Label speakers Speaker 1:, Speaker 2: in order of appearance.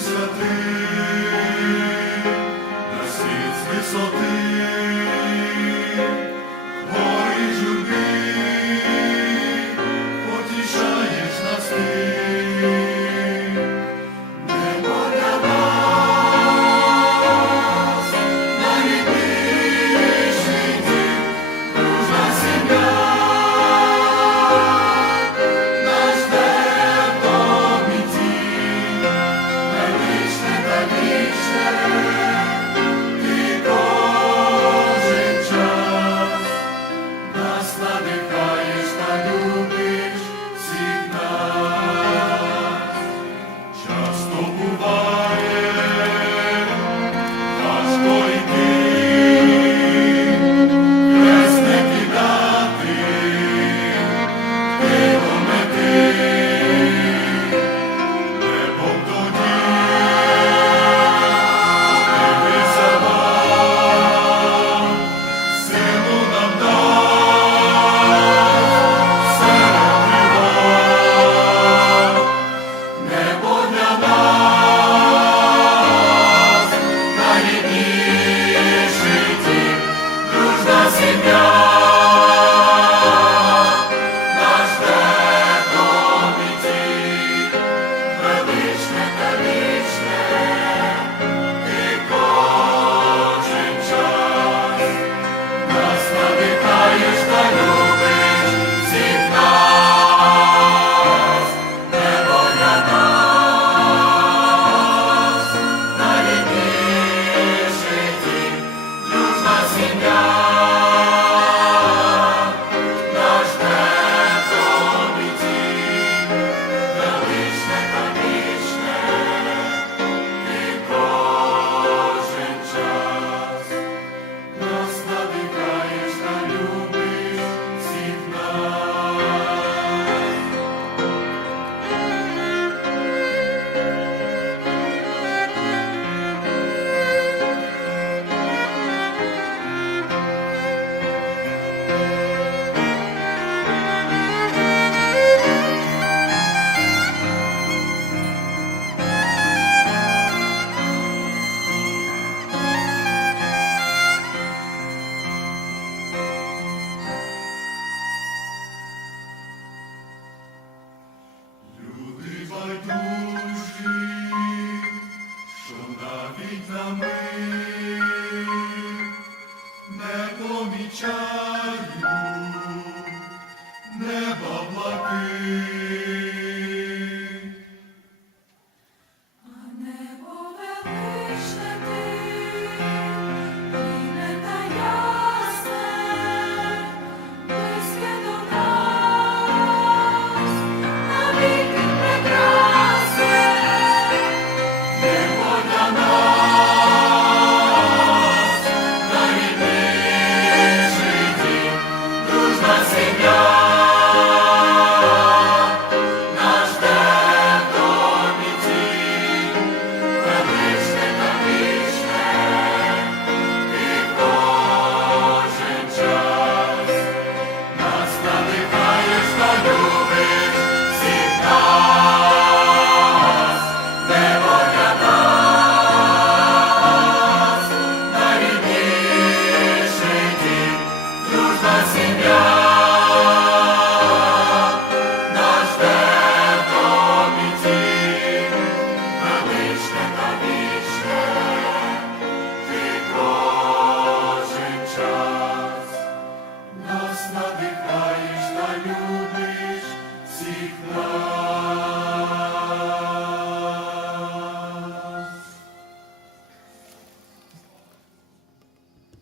Speaker 1: святий, на світ з висоти.